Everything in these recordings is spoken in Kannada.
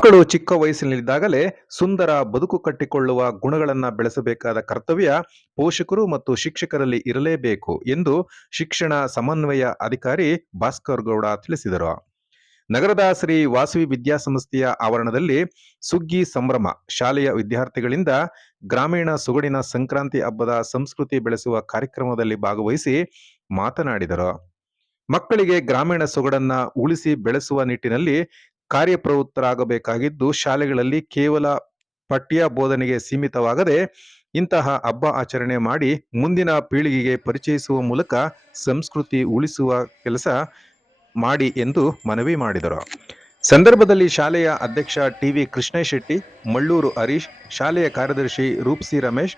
ಮಕ್ಕಳು ಚಿಕ್ಕ ವಯಸ್ಸಿನಲ್ಲಿದ್ದಾಗಲೇ ಸುಂದರ ಬದುಕು ಕಟ್ಟಿಕೊಳ್ಳುವ ಗುಣಗಳನ್ನು ಬೆಳೆಸಬೇಕಾದ ಕರ್ತವ್ಯ ಪೋಷಕರು ಮತ್ತು ಶಿಕ್ಷಕರಲ್ಲಿ ಇರಲೇಬೇಕು ಎಂದು ಶಿಕ್ಷಣ ಸಮನ್ವಯ ಅಧಿಕಾರಿ ಭಾಸ್ಕರ್ ಗೌಡ ತಿಳಿಸಿದರು. ನಗರದ ಶ್ರೀ ವಾಸವಿ ವಿದ್ಯಾಸಂಸ್ಥೆಯ ಆವರಣದಲ್ಲಿ ಸುಗ್ಗಿ ಸಂಭ್ರಮ ಶಾಲೆಯ ವಿದ್ಯಾರ್ಥಿಗಳಿಂದ ಗ್ರಾಮೀಣ ಸೊಗಡಿನ ಸಂಕ್ರಾಂತಿ ಹಬ್ಬದ ಸಂಸ್ಕೃತಿ ಬೆಳೆಸುವ ಕಾರ್ಯಕ್ರಮದಲ್ಲಿ ಭಾಗವಹಿಸಿ ಮಾತನಾಡಿದರು. ಮಕ್ಕಳಿಗೆ ಗ್ರಾಮೀಣ ಸೊಗಡನ್ನ ಉಳಿಸಿ ಬೆಳೆಸುವ ನಿಟ್ಟಿನಲ್ಲಿ ಕಾರ್ಯಪ್ರವೃತ್ತರಾಗಬೇಕಾಗಿದ್ದು ಶಾಲೆಗಳಲ್ಲಿ ಕೇವಲ ಪಠ್ಯ ಬೋಧನೆಗೆ ಸೀಮಿತವಾಗದೆ ಇಂತಹ ಹಬ್ಬ ಆಚರಣೆ ಮಾಡಿ ಮುಂದಿನ ಪೀಳಿಗೆಗೆ ಪರಿಚಯಿಸುವ ಮೂಲಕ ಸಂಸ್ಕೃತಿ ಉಳಿಸುವ ಕೆಲಸ ಮಾಡಿ ಎಂದು ಮನವಿ ಮಾಡಿದರು. ಸಂದರ್ಭದಲ್ಲಿ ಶಾಲೆಯ ಅಧ್ಯಕ್ಷ ಟಿವಿ ಕೃಷ್ಣೇಶ್ ಶೆಟ್ಟಿ ಮಳ್ಳೂರು ಹರೀಶ್, ಶಾಲೆಯ ಕಾರ್ಯದರ್ಶಿ ರೂಪ್ಸಿ ರಮೇಶ್,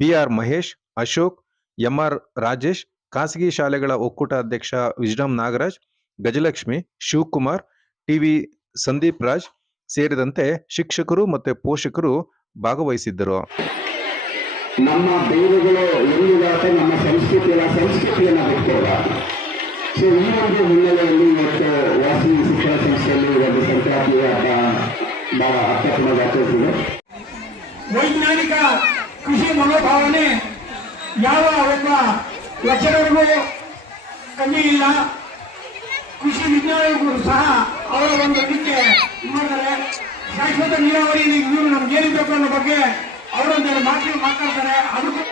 ಬಿಆರ್ ಮಹೇಶ್, ಅಶೋಕ್, ಎಂಆರ್ ರಾಜೇಶ್, ಖಾಸಗಿ ಶಾಲೆಗಳ ಒಕ್ಕೂಟ ಅಧ್ಯಕ್ಷ ವಿಜ್ಡಂ ನಾಗರಾಜ್, ಗಜಲಕ್ಷ್ಮಿ, ಶಿವಕುಮಾರ್ ಟಿವಿ ಸಂದೀಪ್ ರಾಜ್ ಸೇರಿದಂತೆ ಶಿಕ್ಷಕರು ಮತ್ತು ಪೋಷಕರು ಭಾಗವಹಿಸಿದ್ದರು. ನಮ್ಮ ಬೇರುಗಳು ಎಂದಿದಾತ ನಮ್ಮ ಸಂಸ್ಕೃತಿಯ ಸಂಸ್ಕೃತಿಯನ್ನು ಬಿಟ್ಟಿಲ್ಲ ಸೊ ಈ ಒಂದು ಹಿನ್ನೆಲೆಯಲ್ಲಿ ಇವತ್ತು ವಾಸಿ ಶಿಕ್ಷಣ ಸಂಸ್ಥೆಯಲ್ಲಿ ಒಂದು ಸಂಕ್ರಾಂತಿ ಹಬ್ಬ ಬಹಳ ಅತ್ಯುತ್ತಮವಾಗಿ ಆಚರಿಸಿದೆ ವೈಜ್ಞಾನಿಕ ಕೃಷಿ ಮನೋಭಾವನೆ ಯಾವ ಒಬ್ಬ ಲಕ್ಷಣರಿಗೂ ಕಮ್ಮಿ ಇಲ್ಲ. ಕೃಷಿ ವಿಜ್ಞಾನಿಗಳು ಸಹ ಅವರ ಒಂದು ಇದಕ್ಕೆ ಮಾಡಿದ್ದಾರೆ ಶಾಶ್ವತ ನೀರಾವರಿ ಇವರು ನಮ್ಗೆ ಅನ್ನೋ ಬಗ್ಗೆ ಅವರೊಂದೆರಡು ಮಾತು ಮಾತಾಡ್ತಾರೆ. ಅದಕ್ಕೂ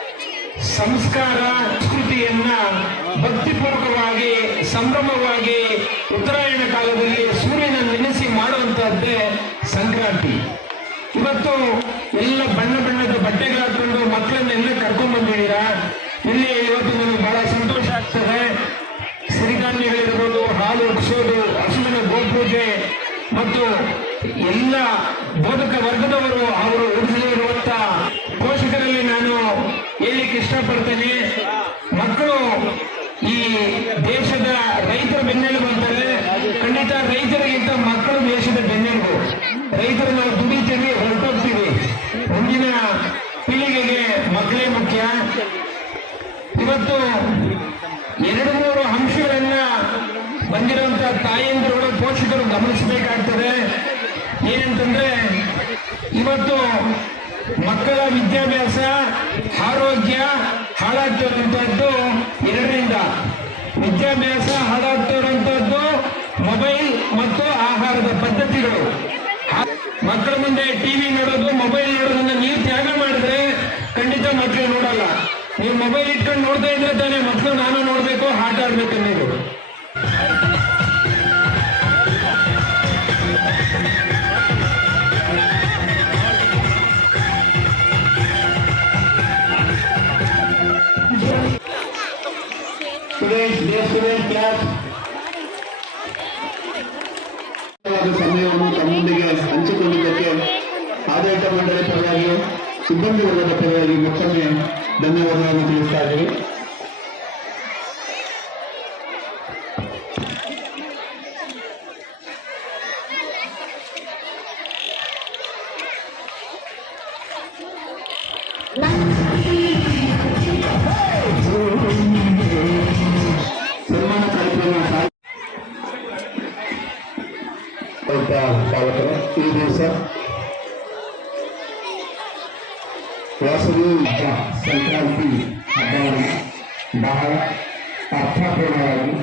ಸಂಸ್ಕಾರ ಸಂಸ್ಕೃತಿಯನ್ನ ಭಕ್ತಿಪೂರ್ವಕವಾಗಿ, ಸಂಭ್ರಮವಾಗಿ ಉತ್ತರಾಯಣ ಕಾಲದಲ್ಲಿ ಸೂರ್ಯನ ನೆನೆಸಿ ಮಾಡುವಂತಹದ್ದೇ ಸಂಕ್ರಾಂತಿ. ಇವತ್ತು ಎಲ್ಲ ಬಣ್ಣ ಬಣ್ಣದ ಬಟ್ಟೆಗಳಾದ್ರೂ ಮಕ್ಕಳನ್ನೆಲ್ಲ ಕರ್ಕೊಂಡ್ ಬಂದಿದ್ದೀರಾ? ಇಲ್ಲಿ ಎಲ್ಲ ಬೋಧಕ ವರ್ಗದವರು ಅವರು ಉಳಿಸಲಿರುವಂತ ಪೋಷಕರಲ್ಲಿ ನಾನು ಹೇಳಲಿಕ್ಕೆ ಇಷ್ಟಪಡ್ತೇನೆ. ಮಕ್ಕಳು ಈ ದೇಶದ ರೈತರ ಬೆನ್ನೆಲುಬು ಅಂತಾರೆ ಖಂಡಿತ ರೈತರಿಗಿಂತ ಮಕ್ಕಳು ದೇಶದ ಬೆನ್ನೆಲುಬು. ರೈತರು ನಾವು ದುಡಿತೀವಿ, ಹೊರಟೋಗ್ತೀವಿ. ಮುಂದಿನ ಪೀಳಿಗೆಗೆ ಮಕ್ಕಳೇ ಮುಖ್ಯ. ಇವತ್ತು ಎರಡು ಮೂರು ಅಂಶಗಳನ್ನ ಬಂದಿರುವಂತ ತಾಯಂದಿರುಗಳು ಪೋಷಕರು ಗಮನಿಸಬೇಕಾಗ್ತದೆ. ಏನಂತಂದ್ರೆ, ಇವತ್ತು ಮಕ್ಕಳ ವಿದ್ಯಾಭ್ಯಾಸ, ಆರೋಗ್ಯ ಹಾಳಾಗ್ತಿರುವಂತಹದ್ದು ಎರಡರಿಂದ. ವಿದ್ಯಾಭ್ಯಾಸ ಹಾಳಾಗ್ತಿರುವಂತಹದ್ದು ಮೊಬೈಲ್ ಮತ್ತು ಆಹಾರದ ಪದ್ಧತಿಗಳು. ಮಕ್ಕಳ ಮುಂದೆ ಟಿವಿ ನೋಡೋದು, ಮೊಬೈಲ್ ನೋಡೋದನ್ನ ನೀವು ತ್ಯಾಗ ಮಾಡಿದ್ರೆ ಖಂಡಿತ ಮಕ್ಕಳು ನೋಡಲ್ಲ. ನೀವು ಮೊಬೈಲ್ ಇಟ್ಕೊಂಡು ನೋಡ್ತಾ ಇದ್ರೆ ತಾನೇ ಮಕ್ಕಳು ನಾನು ನೋಡ್ಬೇಕು, ಆಟ ಆಡ್ಬೇಕು ನೀವು ಸ್ಟೂಡೆಂಟ್ಸ್ ಡಿಯರ್ ಸ್ಟೂಡೆಂಟ್ ಕ್ಲಾಸ್ ಸಮಯವನ್ನು ತಮ್ಮೊಂದಿಗೆ ಹಂಚಿಕೊಂಡಿದ್ದಕ್ಕೆ ಆಡಳಿತ ಮಂಡಳಿ ಪರವಾಗಿ ಸಿಬ್ಬಂದಿ ವರ್ಗದ ಪರವಾಗಿ ಮತ್ತೊಮ್ಮೆ ಧನ್ಯವಾದಗಳನ್ನು ತಿಳಿಸ್ತಾ ಇದ್ದೀವಿ ಪಾಲಕರು ಈ ದಿವಸ ವಾಸವಿ ಹಬ್ಬ ಸಂಕ್ರಾಂತಿ ಹಬ್ಬವನ್ನು ಬಹಳ ಅರ್ಥಪೂರ್ಣವಾಗಿ